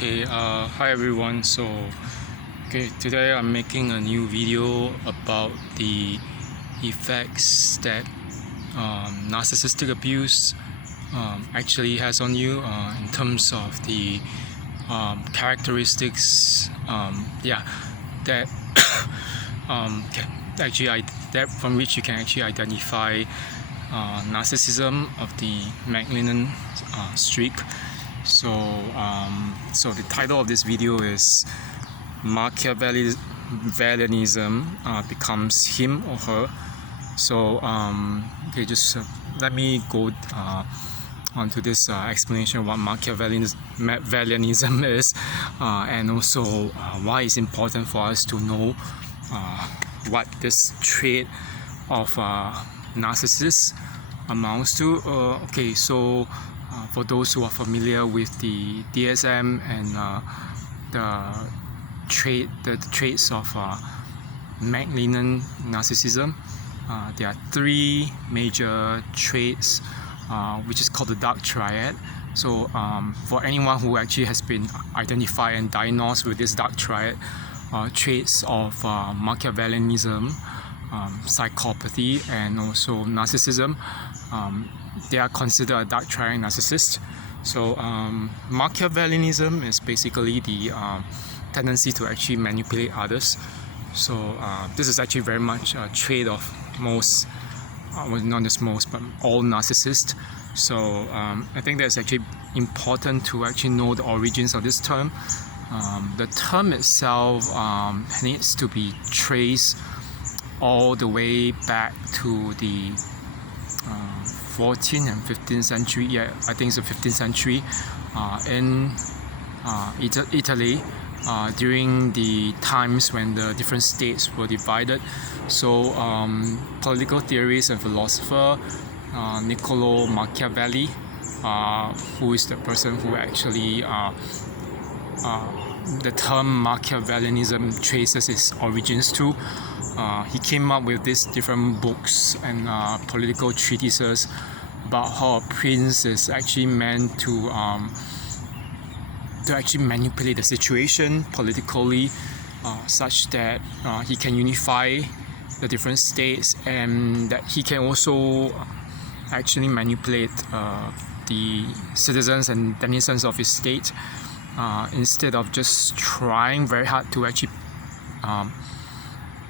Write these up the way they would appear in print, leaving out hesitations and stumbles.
Hi everyone. Today I'm making a new video about the effects that narcissistic abuse actually has on you in terms of the characteristics that that from which you can actually identify narcissism of the malignant streak. So the title of this video is Machiavellianism becomes him or her. Let me go onto this explanation of what Machiavellianism is, and also why it's important for us to know what this trait of narcissist amounts to. For those who are familiar with the DSM and the traits of malignant narcissism, there are three major traits, which is called the Dark Triad. So for anyone who actually has been identified and diagnosed with this Dark Triad, traits of Machiavellianism, psychopathy, and also narcissism, they are considered a Dark Triad narcissist. So Machiavellianism is basically the tendency to actually manipulate others. So this is actually very much a trait of most, not just most, but all narcissists. So I think that's actually important to actually know the origins of this term. The term itself needs to be traced all the way back to the 14th and 15th century. I think it's the 15th century in Italy, during the times when the different states were divided. So political theorist and philosopher Niccolo Machiavelli, who is the person who actually the term Machiavellianism traces its origins to. He came up with these different books and political treatises about how a prince is actually meant to actually manipulate the situation politically, such that he can unify the different states, and that he can also actually manipulate the citizens and denizens of his state, instead of just trying very hard to actually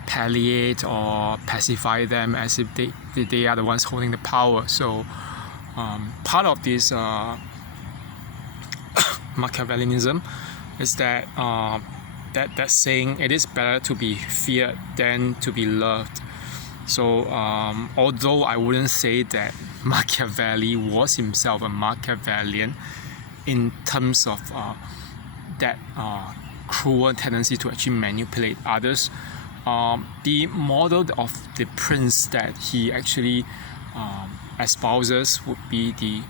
palliate or pacify them as if they are the ones holding the power. So part of this Machiavellianism is that that saying, it is better to be feared than to be loved. So although I wouldn't say that Machiavelli was himself a Machiavellian in terms of that cruel tendency to actually manipulate others, the model of the prince that he actually espouses would be the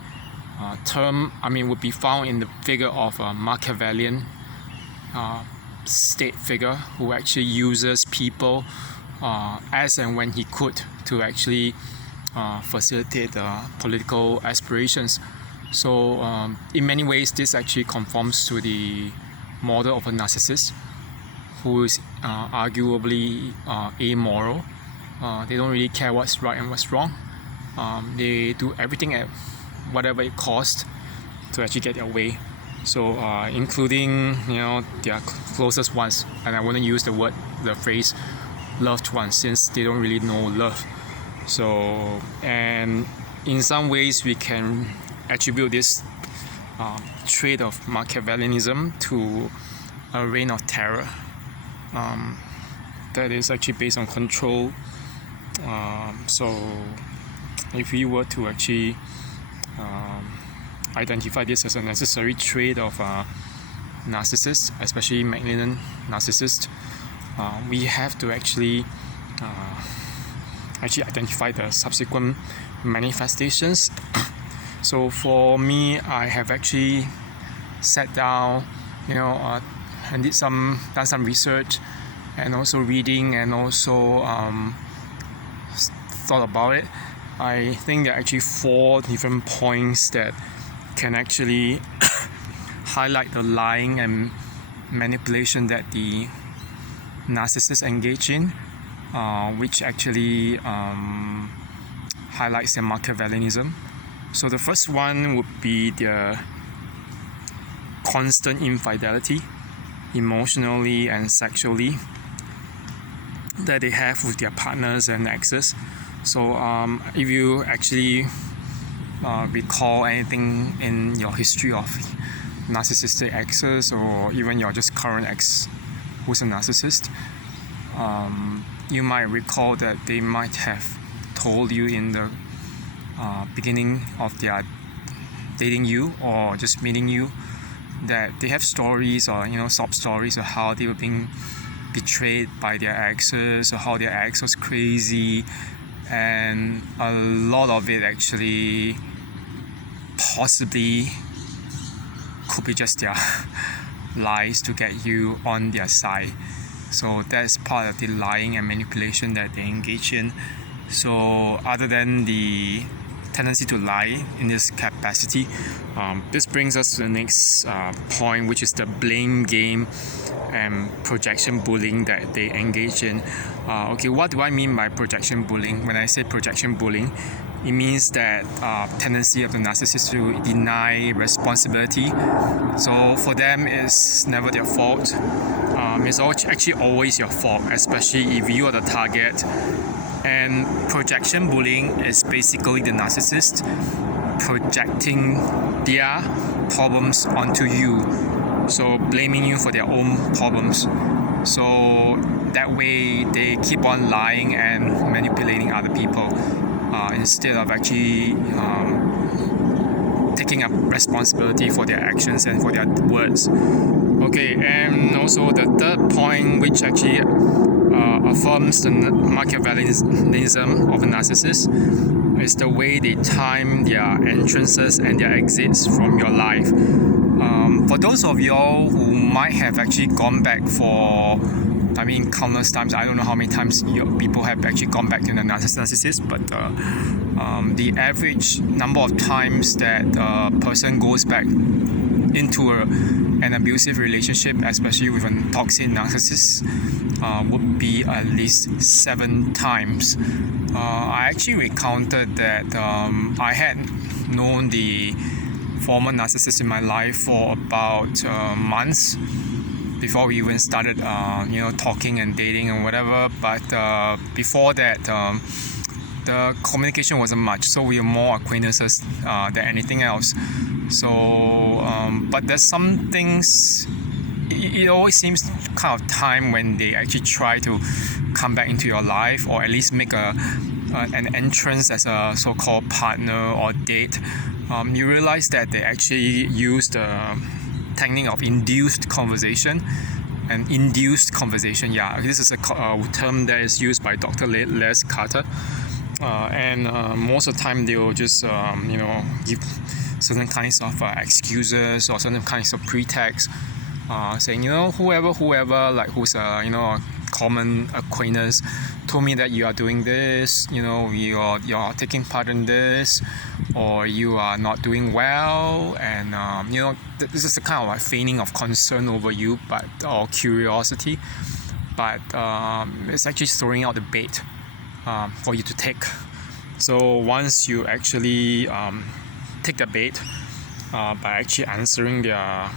would be found in the figure of a Machiavellian state figure who actually uses people as and when he could to actually facilitate political aspirations. So in many ways, this actually conforms to the model of a narcissist who is arguably amoral. They don't really care what's right and what's wrong. They do everything at whatever it costs to actually get their way. So including their closest ones, and I wouldn't use the phrase loved ones, since they don't really know love. So, and in some ways we can attribute this trait of Machiavellianism to a reign of terror that is actually based on control. So if we were to actually identify this as a necessary trait of narcissists, especially malignant narcissists, we have to actually identify the subsequent manifestations. So for me, I have actually sat down, and done some research, and also reading, and also thought about it. I think there are actually 4 different points that can actually highlight the lying and manipulation that the narcissists engage in, which actually highlights their Machiavellianism. So the first one would be their constant infidelity, emotionally and sexually, that they have with their partners and exes. So if you actually recall anything in your history of narcissistic exes, or even your just current ex who's a narcissist, you might recall that they might have told you in the beginning of their dating you or just meeting you that they have stories, or sob stories of how they were being betrayed by their exes, or how their ex was crazy, and a lot of it actually possibly could be just their lies to get you on their side. So that's part of the lying and manipulation that they engage in. So other than the tendency to lie in this capacity, this brings us to the next point, which is the blame game and projection bullying that they engage in. Okay, what do I mean by projection bullying? When I say projection bullying, it means that tendency of the narcissist to deny responsibility. So for them, it's never their fault. It's actually always your fault, especially if you are the target. And projection bullying is basically the narcissist projecting their problems onto you, so blaming you for their own problems. So that way they keep on lying and manipulating other people instead of actually taking up responsibility for their actions and for their words. Okay, and also the third point, which actually affirms the Machiavellianism of a narcissist, is the way they time their entrances and their exits from your life. For those of y'all who might have actually gone back for, countless times, I don't know how many times people have actually gone back to the narcissist, but the average number of times that a person goes back into an abusive relationship, especially with a toxic narcissist, would be at least 7 times. I actually recounted that I had known the former narcissist in my life for about months before we even started talking and dating and whatever, but before that the communication wasn't much, so we were more acquaintances than anything else. So but there's some things, it always seems kind of time when they actually try to come back into your life, or at least make an entrance as a so-called partner or date. You realize that they actually use the technique of induced conversation. And induced conversation, this is a term that is used by Dr. Les Carter, and most of the time they will just give certain kinds of excuses or certain kinds of pretext, saying whoever like who's a common acquaintance told me that you are doing this, you're taking part in this, or you are not doing well, and this is a kind of like feigning of concern over you, or curiosity, but it's actually throwing out the bait for you to take. So once you actually take the bait by actually answering their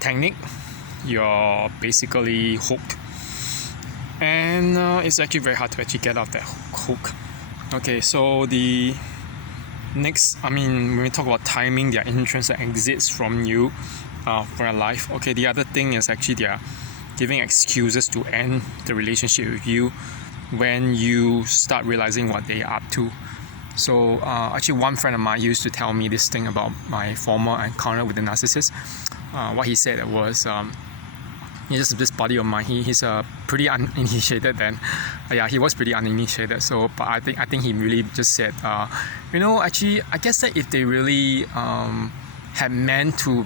technique, you're basically hooked, and it's actually very hard to actually get off that hook. Okay, so the next, when we talk about timing their entrance and exits from you for your life, okay, the other thing is actually they're giving excuses to end the relationship with you when you start realizing what they're up to. So actually one friend of mine used to tell me this thing about my former encounter with the narcissist. What he said was, he's just this buddy of mine. He's pretty uninitiated then. He was pretty uninitiated. So, but I think he really just said, actually, I guess that if they really had meant to,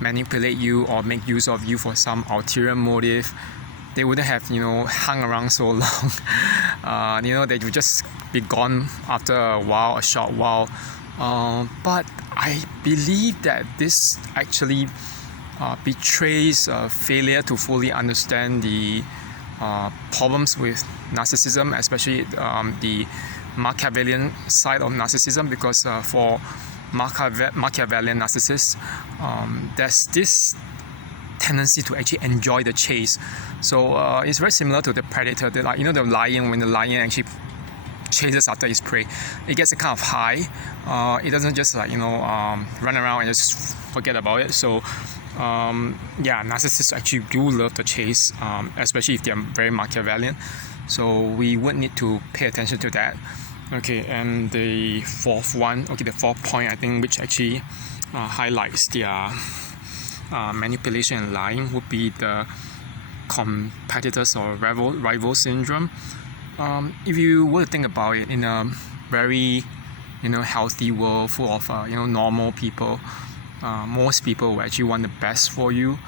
manipulate you or make use of you for some ulterior motive, they wouldn't have, hung around so long. They would just be gone after a while, a short while. But I believe that this actually betrays failure to fully understand the problems with narcissism, especially the Machiavellian side of narcissism, because for Machiavellian narcissists, there's this tendency to actually enjoy the chase. So it's very similar to the predator. The lion, when the lion actually chases after his prey, it gets a kind of high. It doesn't just run around and just forget about it. So narcissists actually do love the chase, especially if they're very Machiavellian. So we would need to pay attention to that. Okay, and the fourth point, I think, which actually highlights their manipulation and lying, would be the competitors or rival syndrome. If you were to think about it, in a very healthy world full of normal people, most people will actually want the best for you.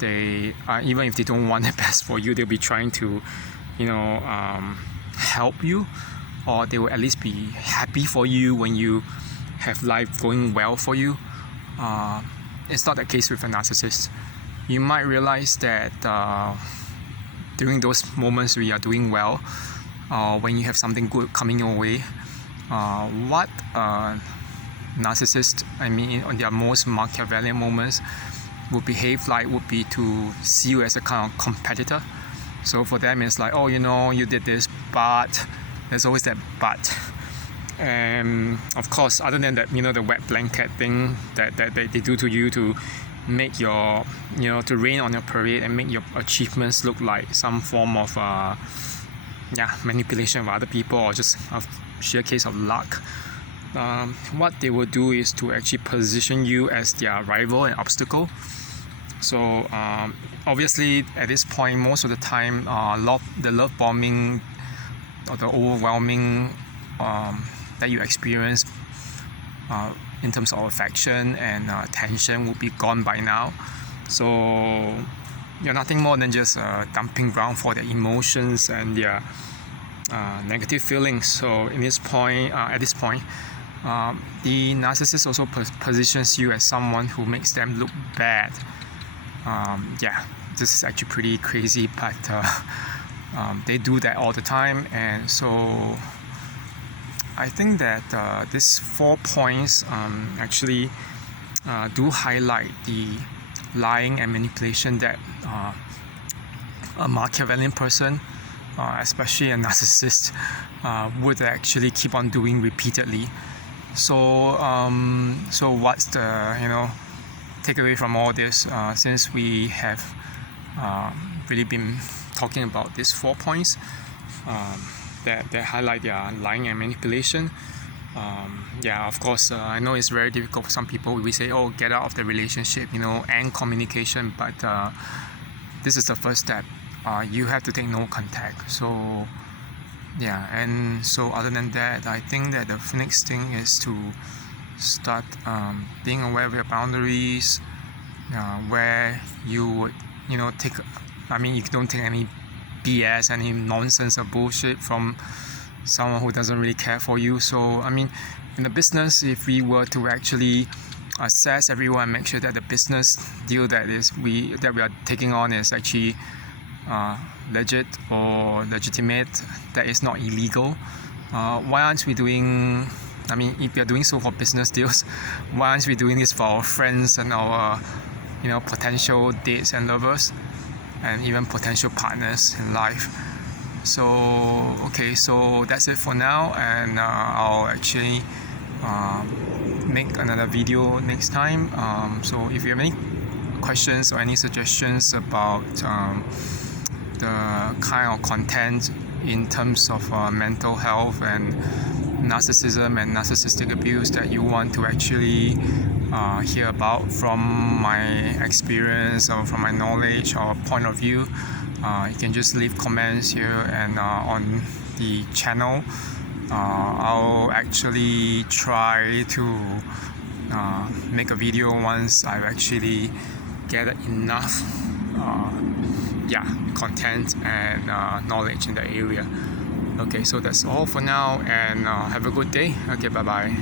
They even if they don't want the best for you, they'll be trying to help you, or they will at least be happy for you when you have life going well for you. It's not the case with a narcissist. You might realize that during those moments where you are doing well, when you have something good coming your way, what narcissists, on their most Machiavellian moments, would behave like would be to see you as a kind of competitor. So for them, it's like, you did this, but there's always that but. And of course, other than that, the wet blanket thing that they do to you to make your, to rain on your parade and make your achievements look like some form of manipulation of other people, or just a sheer case of luck. What they will do is to actually position you as their rival and obstacle. So obviously at this point, most of the time, the love bombing or the overwhelming that you experience in terms of affection and tension will be gone by now. So you're nothing more than just a dumping ground for their emotions and their negative feelings. So at this point, the narcissist also positions you as someone who makes them look bad. This is actually pretty crazy, but they do that all the time. And so I think that these 4 points actually do highlight the lying and manipulation that a Machiavellian person, especially a narcissist, would actually keep on doing repeatedly. So what's the takeaway from all this? Since we have really been talking about these 4 points that highlight their lying and manipulation. Of course, I know it's very difficult for some people. We say, get out of the relationship, and communication, but this is the first step. You have to take no contact. So and so other than that, I think that the next thing is to start being aware of your boundaries, where you would take, you don't take any BS, any nonsense or bullshit from someone who doesn't really care for you. So in the business, if we were to actually assess everyone and make sure that the business deal that we are taking on is actually legit or legitimate, that is not illegal, why aren't we doing, if we are doing so for business deals, why aren't we doing this for our friends and our potential dates and lovers, and even potential partners in life? So so that's it for now, and I'll actually make another video next time. So if you have any questions or any suggestions about the kind of content in terms of mental health and narcissism and narcissistic abuse that you want to actually hear about from my experience or from my knowledge or point of view, you can just leave comments here and on the channel. I'll actually try to make a video once I've actually gathered enough content and knowledge in the area. Okay, so that's all for now, and have a good day. Okay, bye bye.